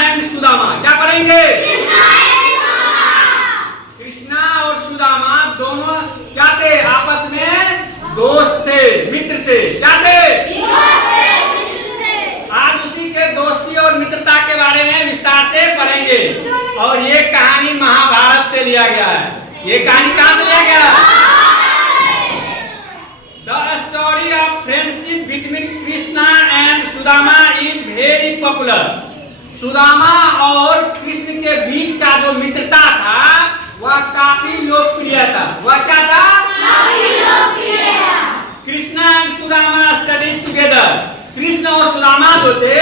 And Sudama. क्या पढ़ेंगे? कृष्णा और सुदामा दोनों क्या थे? आपस में दोस्त थे, मित्र थे। क्या थे? आज उसी के दोस्ती और मित्रता के बारे में विस्तार से पढ़ेंगे। और ये कहानी महाभारत से लिया गया है। ये कहानी कहां से लिया गया? The story of friendship between Krishna and Sudama is very popular. Sudama और कृष्ण के बीच का जो मित्रता था वह काफी लोकप्रिय था। वह क्या था? काफी लोकप्रिय। Krishna and Sudama studies together. Krishna और सुदामा जो थे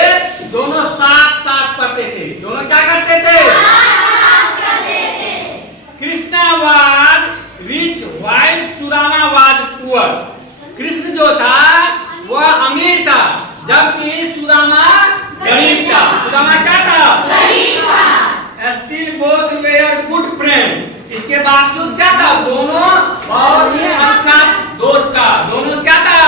दोनों साथ साथ पढ़ते थे। दोनों क्या करते थे? Krishna was rich while Sudama was poor. Krishna जो था वह अमीर था जबकि सुदामा गरीब था। सुदामा क्या था? गरीब था। Still both were good friend. इसके बावजूद क्या था? दोनों बहुत ही अच्छा दोस्त था। दोनों क्या था?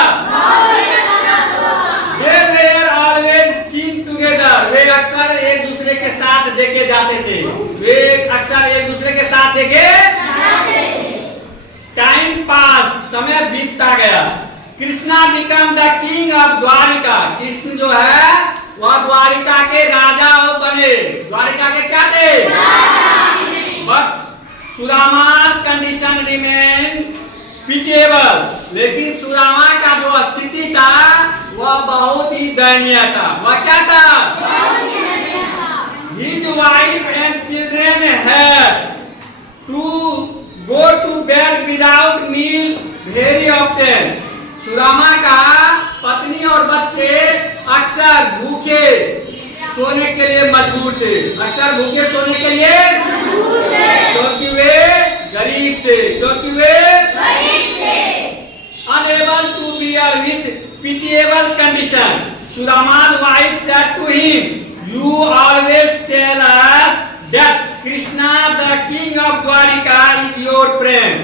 They were always seen together. वे अक्सर एक दूसरे के साथ देखे जाते थे। वे अक्सर एक दूसरे के साथ देखे जाते थे। टाइम पास, समय बीतता गया। Krishna become the king of Dwarka. Krishna जो है वह द्वारिका के राजा बने। द्वारिका के क्या थे? But Sudama condition remain pitiable. लेकिन सुदामा का जो स्थिति था वह बहुत ही दयनीय था। वह क्या था? His wife and children had to go to bed without meal very often. Sudama का पत्नी और बच्चे अक्सर भूखे सोने के लिए मजबूर थे। अक्सर भूखे सोने के लिए मजबूर थे क्योंकि वे गरीब थे। क्योंकि वे गरीब थे। Unable to bear with pitiable condition, Sudama's wife said to him, "You always tell us that Krishna, the king of Dwarika, is your friend."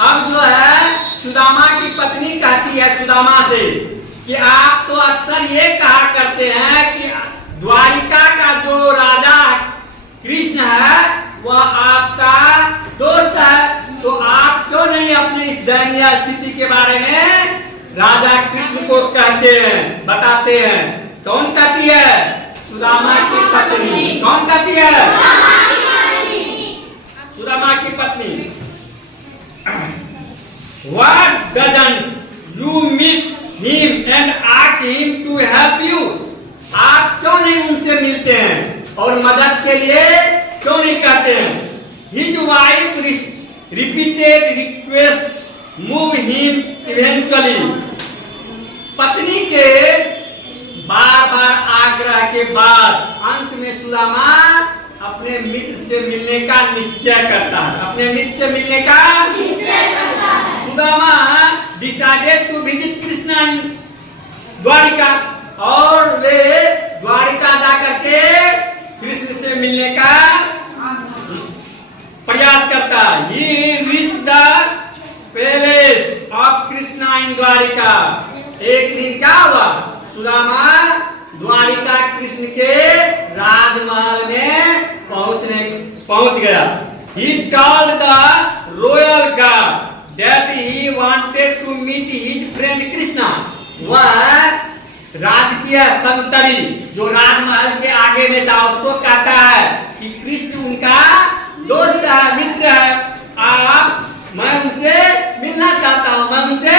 अब जो है सुदामा की पत्नी कहती है सुदामा से कि आप तो अक्सर ये कहा करते हैं कि द्वारिका का जो राजा कृष्ण है वह आपका दोस्त है। तो आप क्यों नहीं अपनी इस दयनीय स्थिति के बारे में राजा कृष्ण को कहते हैं, बताते हैं? कौन कहती है? सुदामा की पत्नी। कौन कहती है? सुदामा की पत्नी। What doesn't you meet him and ask him to help you? आप क्यों नहीं उनसे मिलते हैं और मदद के लिए क्यों नहीं कहते हैं? His wife repeated requests move him eventually. पत्नी के बार बार आग्रह के बाद अंत में सुदामा अपने मित्र से मिलने का निश्चय करता है। अपने मित्र से मिलने का निश्चय करता है। Sudama decided to visit Krishna Dwarka और वे द्वारिका जाकर के कृष्ण से मिलने का प्रयास करता है। He reached the palace of Krishna in Dwarika. एक दिन क्या हुआ? सुदामा द्वारिका कृष्ण के राजमहल में पहुंच गया। He told the royal guard that he wanted to meet his friend Krishna. वह राजकीय संतरी जो राजमहल के आगे में था उसको कहता है कि कृष्ण उनका दोस्त है, मित्र है। मैं उनसे मिलना चाहता हूँ। मैं उनसे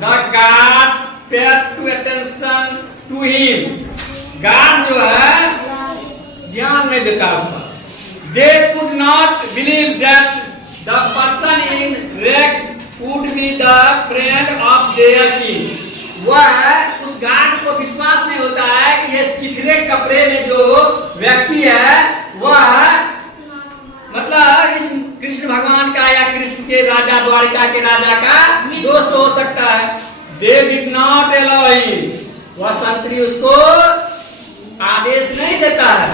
The guards paid to attention to him. Guard जो है ध्यान नहीं देता उस पर। They could not believe that the person in red would be the friend of their king. वह उस गार्ड को विश्वास नहीं होता है कि ये चिथड़े कपड़े में जो व्यक्ति है वह मतलब इस कृष्ण भगवान का या कृष्ण के राजा द्वारिका के राजा का दोस्त हो सकता है। They did not allow him. वह संतरी उसको आदेश नहीं देता है।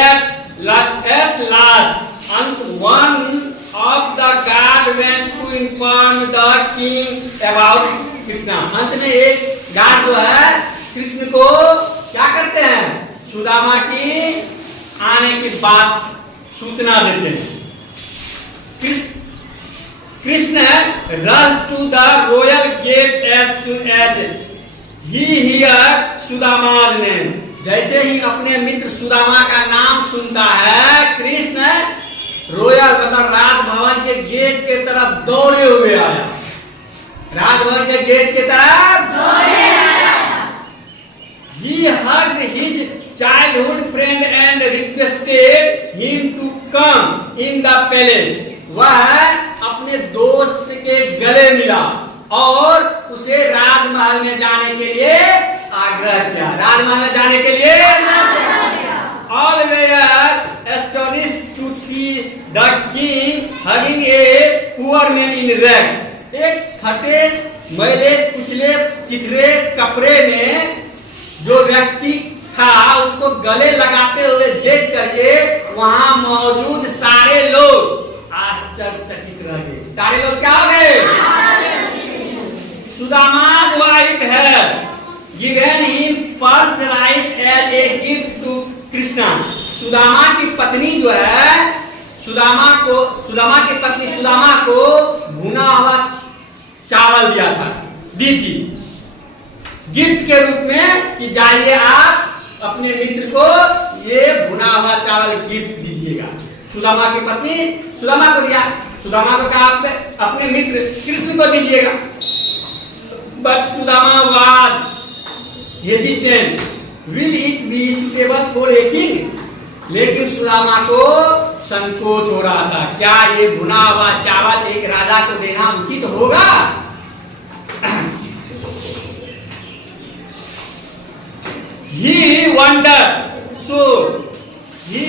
At last, one of the guard went to inform the king about Krishna. अंत में एक गार्ड जो है कृष्ण को क्या करते हैं? सुदामा की आने की बात सूचना देते हैं। Krishna run to the royal gate as soon as he hear Sudama's name. जैसे ही अपने मित्र सुदामा का नाम सुनता है, कृष्ण रॉयल मतलब राजभवन के गेट के तरफ दौड़े हुए आया। राजभवन के गेट के तरफ दौड़े आया। He hugged his childhood friend and requested him to come in the palace. वह अपने दोस्त के गले मिला और उसे राजमहल में जाने के लिए आग्रह किया। राजमहल में जाने के लिए all were astonished to see the king hugging a poor man in rag। एक फटे मैले कुचले चिथड़े कपड़े में जो व्यक्ति था उसको गले लगाते हुए देख करके वहां मौजूद सारे लोग आश्चर्यचकित रह गए। सारे लोग क्या हो गए? सुदामा's wife had given him first rice as a gift to Krishna। Sudama की पत्नी जो है सुदामा की पत्नी सुदामा को भुना हुआ चावल दी थी गिफ्ट के रूप में कि जाइए आप अपने मित्र को ये भुना हुआ चावल गिफ्ट दीजिएगा। सुदामा की पत्नी सुदामा को दिया। सुदामा को कहा अपने मित्र कृष्ण को दीजिएगा। But Sudama was hesitant, will it be suitable for a king. लेकिन सुदामा को संकोच हो रहा था, क्या ये भुना हुआ चावल एक राजा को देना उचित होगा? He wondered, so he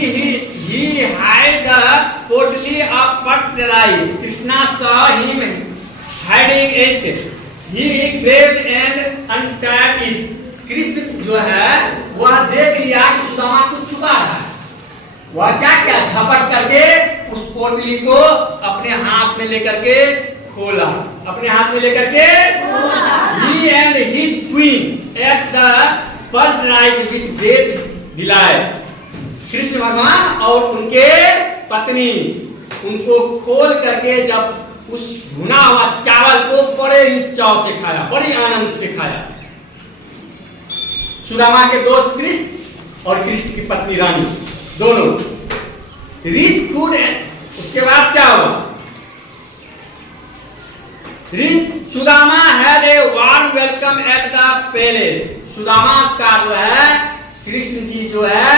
hid the portly of first rice. Krishna saw him hiding it. He grabbed and untied it. Krishna जो है वह देख लिया कि सुदामा कुछ छुपा है। वह क्या क्या झपट करके उस पोटली को अपने हाथ में लेकर के खोला। अपने हाथ में लेकर के He and his queen ate the first rice with great delight। Krishna भगवान और उनके पत्नी उनको खोल करके जब उस भुना हुआ चावल को बड़े ही चाव से खाया, बड़ी आनंद से खाया। सुदामा के दोस्त कृष्ण और कृष्ण की पत्नी रानी दोनों रिच फूड। उसके बाद क्या हुआ? Sudama had a warm welcome at the palace. Sudama का जो है कृष्ण की जो है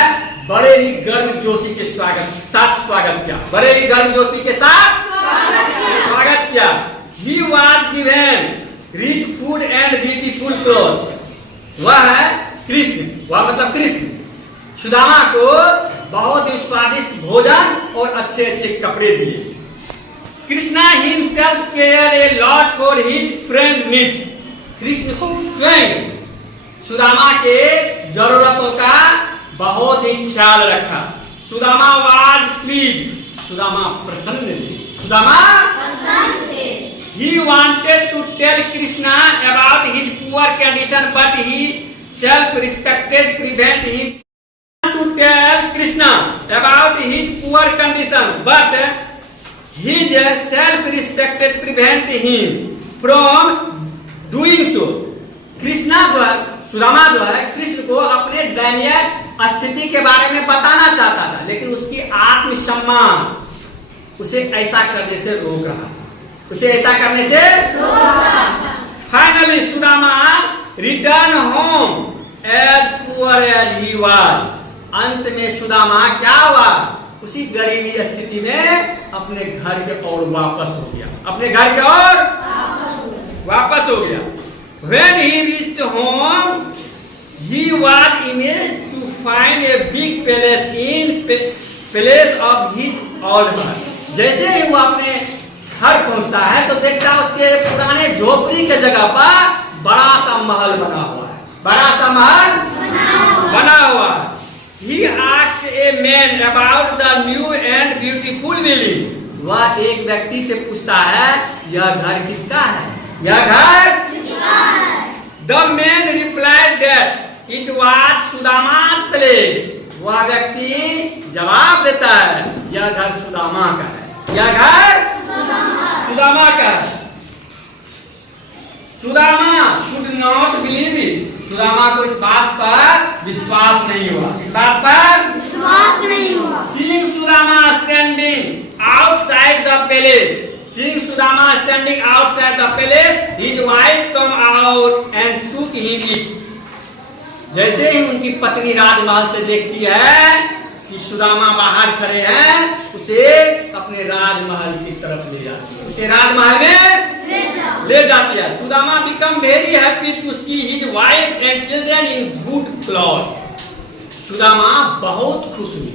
बड़े ही गर्मजोशी के साथ स्वागत किया। बड़े ही गर्मजोशी के साथ स्वागत किया। He was given rich food and beautiful clothes। वह है कृष्ण, वह मतलब कृष्ण सुदामा को बहुत ही स्वादिष्ट भोजन और अच्छे अच्छे कपड़े दिए। Krishna himself cared a lot for his friend needs। Krishna स्वयं सुदामा के जरूरतों का बहुत ही ख्याल रखा। Sudama was pleased। सुदामा प्रसन्न थे। सुदामा प्रसन्न थे। He wanted to tell Krishna about his poor condition, but he self-respected prevent him to tell Krishna about his poor condition, but his self-respected prevent him from doing so। Krishna जो है सुदामा जो है कृष्ण को अपने दयनीय स्थिति के बारे में बताना चाहता था, लेकिन उसकी आत्मसम्मान उसे ऐसा करने से रोक रहा। उसे ऐसा करने से रोक रहा। Finally Sudama return home as poor as he was. अंत में सुदामा क्या हुआ? उसी गरीबी स्थिति में अपने घर के ओर वापस हो गया। अपने घर के ओर वापस हो गया। When he reached home, he was amazed to find a big palace in place of his old home। जैसे ही वो अपने घर पहुंचता है तो देखता है उसके पुराने झोपड़ी के जगह पर बड़ा सा महल बना हुआ है। बड़ा सा महल बना हुआ है। He asked a man about the new and beautiful building। वह एक व्यक्ति से पूछता है यह घर किसका है? यह घर The man replied that it was Sudama's place. वह व्यक्ति जवाब देता है, यह घर सुदामा का है, यह घर सुदामा का है। Sudama should not believe it. Sudama को इस बात पर विश्वास नहीं हुआ, इस बात पर विश्वास नहीं हुआ। Seeing Sudama standing outside the palace, seeing Sudama standing outside the palace, his wife come out and took him in. जैसे ही उनकी पत्नी राजमहल से देखती है कि सुदामा बाहर खड़े हैं, उसे अपने राजमहल की तरफ ले जाती है, उसे राजमहल में ले जाती है। Sudama become very happy to see his wife and children in good clothes. Sudama बहुत खुश हुई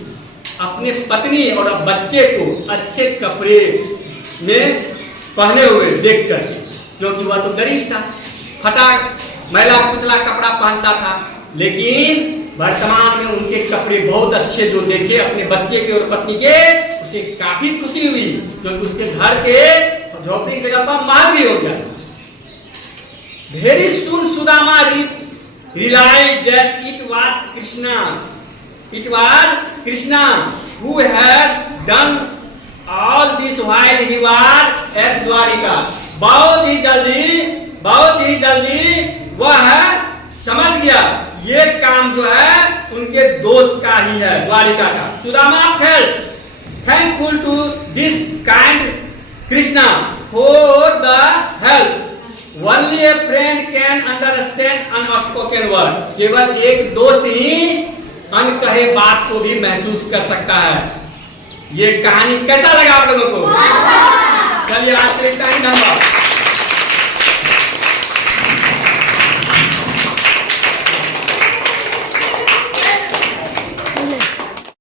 अपने पत्नी और बच्चे को अच्छे कपड़े में पहने हुए देख कर, क्योंकि वह तो गरीब था, फटा मैला कुचला कपड़ा पहनता था। लेकिन वर्तमान में उनके कपड़े बहुत अच्छे जो देखे अपने बच्चे के और पत्नी के, उसे काफी खुशी हुई, क्योंकि उसके घर के झोपड़ी की जगह पर महल भी हो गया। Very soon Sudama realized that it was Krishna who had done all this while he was at Dwarika. बहुत ही जल्दी वह समझ गया ये काम जो है उनके दोस्त का ही है, द्वारिका का। Sudama felt thankful to this kind Krishna for the help. Only a friend can understand unspoken word. केवल एक दोस्त ही अनकहे बात को भी महसूस कर सकता है। ये कहानी कैसा लगा आप लोगों को? चलिए आज के लिए धन्यवाद।